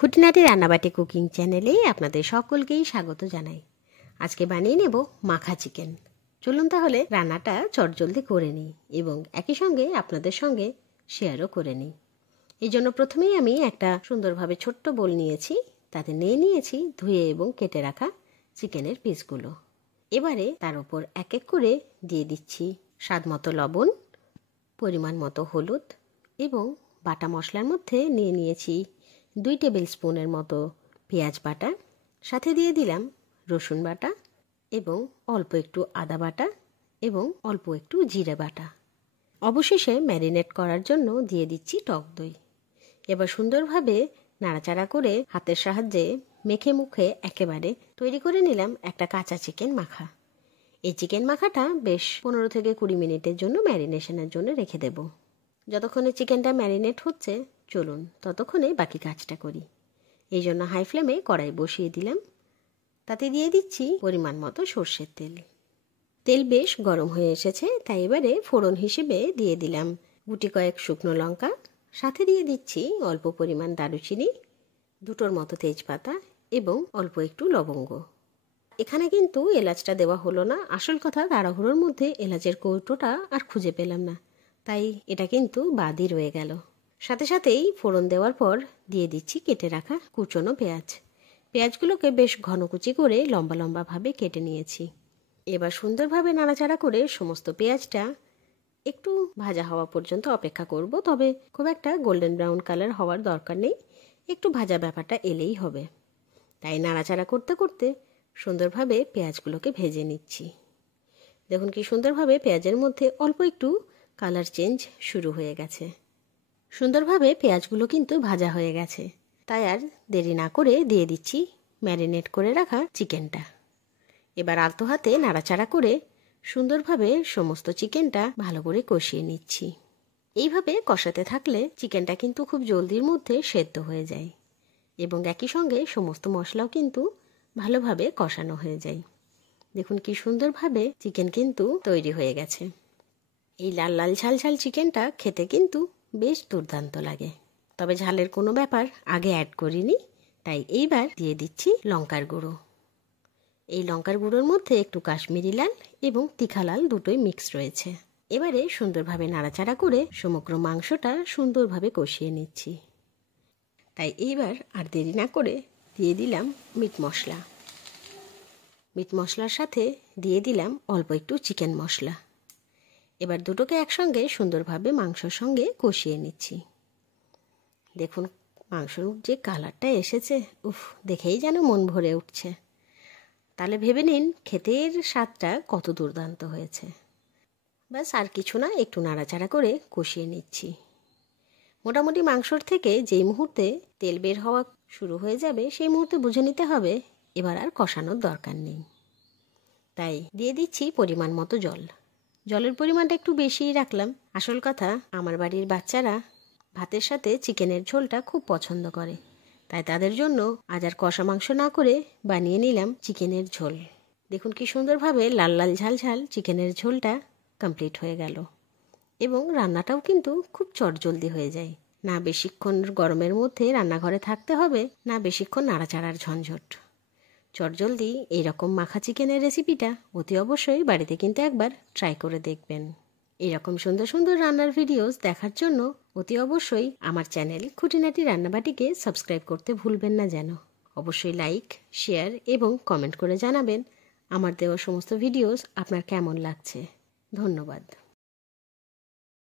খুঁটিনাটি রান্নাবাটি কুকিং চ্যানেলে আপনাদের সকলকেই স্বাগত জানাই। আজকে বানিয়ে নেব মাখা চিকেন। চলুন তাহলে রান্নাটা চটজলদি করে নিই এবং একই সঙ্গে আপনাদের সঙ্গে শেয়ারও করে নিই। এই জন্য প্রথমেই আমি একটা সুন্দরভাবে ছোট্ট বোল নিয়েছি, তাতে নিয়েছি ধুয়ে এবং কেটে রাখা চিকেনের পিসগুলো। এবারে তার উপর এক এক করে দিয়ে দিচ্ছি স্বাদ মতো লবণ, পরিমাণ মতো হলুদ এবং বাটা মশলার মধ্যে নিয়েছি 2 টেবিল স্পুনের মতো পেঁয়াজ বাটা, সাথে দিয়ে দিলাম রসুন বাটা এবং অল্প একটু আদা বাটা এবং অল্প একটু জিরে বাটা। অবশেষে ম্যারিনেট করার জন্য দিয়ে দিচ্ছি টক দই। এবার সুন্দরভাবে নাড়াচাড়া করে হাতের সাহায্যে মেখে মুখে একেবারে তৈরি করে নিলাম একটা কাঁচা চিকেন মাখা। এই চিকেন মাখাটা বেশ 15 থেকে 20 মিনিটের জন্য ম্যারিনেশনের জন্য রেখে দেব। যতক্ষণে চিকেনটা ম্যারিনেট হচ্ছে চলুন ততক্ষণে বাকি কাজটা করি। এই জন্য হাই ফ্লেমে কড়াই বসিয়ে দিলাম, তাতে দিয়ে দিচ্ছি পরিমাণ মতো সর্ষের তেল। তেল বেশ গরম হয়ে এসেছে, তাই এবারে ফোড়ন হিসেবে দিয়ে দিলাম গুটি কয়েক শুকনো লঙ্কা, সাথে দিয়ে দিচ্ছি অল্প পরিমাণ দারুচিনি, 2টোর মতো তেজপাতা এবং অল্প একটু লবঙ্গ। এখানে কিন্তু এলাচটা দেওয়া হলো না, আসল কথা তাড়াহুড়োর মধ্যে এলাচের কৌটোটা আর খুঁজে পেলাম না, তাই এটা কিন্তু বাদই রয়ে গেল। সাথে সাথেই ফোড়ন দেওয়ার পর দিয়ে দিচ্ছি কেটে রাখা কুচনো পেঁয়াজ। পেঁয়াজগুলোকে বেশ ঘন কুচি করে লম্বা লম্বাভাবে কেটে নিয়েছি। এবার সুন্দরভাবে নাড়াচাড়া করে সমস্ত পেঁয়াজটা একটু ভাজা হওয়া পর্যন্ত অপেক্ষা করব, তবে খুব একটা গোল্ডেন ব্রাউন কালার হওয়ার দরকার নেই, একটু ভাজা ব্যাপারটা এলেই হবে। তাই নাড়াচাড়া করতে করতে সুন্দরভাবে পেঁয়াজগুলোকে ভেজে নিচ্ছি। দেখুন কি সুন্দরভাবে পেঁয়াজের মধ্যে অল্প একটু কালার চেঞ্জ শুরু হয়ে গেছে। সুন্দরভাবে পেঁয়াজগুলো কিন্তু ভাজা হয়ে গেছে, তাই আর দেরি না করে দিয়ে দিচ্ছি ম্যারিনেট করে রাখা চিকেনটা। এবার আলতো হাতে নাড়াচাড়া করে সুন্দরভাবে সমস্ত চিকেনটা ভালো করে কষিয়ে নিচ্ছি। এইভাবে কষাতে থাকলে চিকেনটা কিন্তু খুব জলদির মধ্যে সেদ্ধ হয়ে যায় এবং একই সঙ্গে সমস্ত মশলাও কিন্তু ভালোভাবে কষানো হয়ে যায়। দেখুন কি সুন্দরভাবে চিকেন কিন্তু তৈরি হয়ে গেছে। এই লাল লাল ঝাল ঝাল চিকেনটা খেতে কিন্তু বেশ দুর্দান্ত লাগে, তবে ঝালের কোনো ব্যাপার আগে অ্যাড করিনি, তাই এইবার দিয়ে দিচ্ছি লঙ্কার গুঁড়ো। এই লঙ্কার গুঁড়োর মধ্যে একটু কাশ্মীরি লাল এবং তিখা লাল দুটোই মিক্স রয়েছে। এবারে সুন্দরভাবে নাড়াচাড়া করে সমগ্র মাংসটা সুন্দরভাবে কষিয়ে নিচ্ছি। তাই এইবার আর দেরি না করে দিয়ে দিলাম মিট মশলা। মিট মশলার সাথে দিয়ে দিলাম অল্প একটু চিকেন মশলা। এবার দুটোকে একসঙ্গে সুন্দরভাবে মাংসর সঙ্গে কষিয়ে নিচ্ছি। দেখুন মাংসর যে কালারটা এসেছে, দেখেই যেন মন ভরে উঠছে। তাহলে ভেবে নিন খেতের স্বাদটা কত দুর্দান্ত হয়েছে। ব্যাস আর কিছু না, একটু নাড়াচাড়া করে কষিয়ে নিচ্ছি। মোটামুটি মাংসর থেকে যেই মুহূর্তে তেল বের হওয়া শুরু হয়ে যাবে সেই মুহূর্তে বুঝে নিতে হবে এবার আর কষানোর দরকার নেই। তাই দিয়ে দিচ্ছি পরিমাণ মতো জল। জলের পরিমাণটা একটু বেশিই রাখলাম। আসল কথা, আমার বাড়ির বাচ্চারা ভাতের সাথে চিকেনের ঝোলটা খুব পছন্দ করে, তাই তাদের জন্য আজ আর কষা মাংস না করে বানিয়ে নিলাম চিকেনের ঝোল। দেখুন কি সুন্দরভাবে লাল লাল ঝাল ঝাল চিকেনের ঝোলটা কমপ্লিট হয়ে গেল এবং রান্নাটাও কিন্তু খুব চটজলদি হয়ে যায়। না বেশিক্ষণ গরমের মধ্যে রান্নাঘরে থাকতে হবে, না বেশিক্ষণ নাড়াচাড়ার ঝঞ্ঝট। চটজলদি এইরকম মাখা চিকেনের রেসিপিটা অতি অবশ্যই বাড়িতে কিন্তু একবার ট্রাই করে দেখবেন। এরকম সুন্দর সুন্দর রান্নার ভিডিওস দেখার জন্য অতি অবশ্যই আমার চ্যানেল খুঁটিনাটি রান্নাবাটিকে সাবস্ক্রাইব করতে ভুলবেন না যেন। অবশ্যই লাইক, শেয়ার এবং কমেন্ট করে জানাবেন আমার দেওয়া সমস্ত ভিডিওস আপনার কেমন লাগছে। ধন্যবাদ।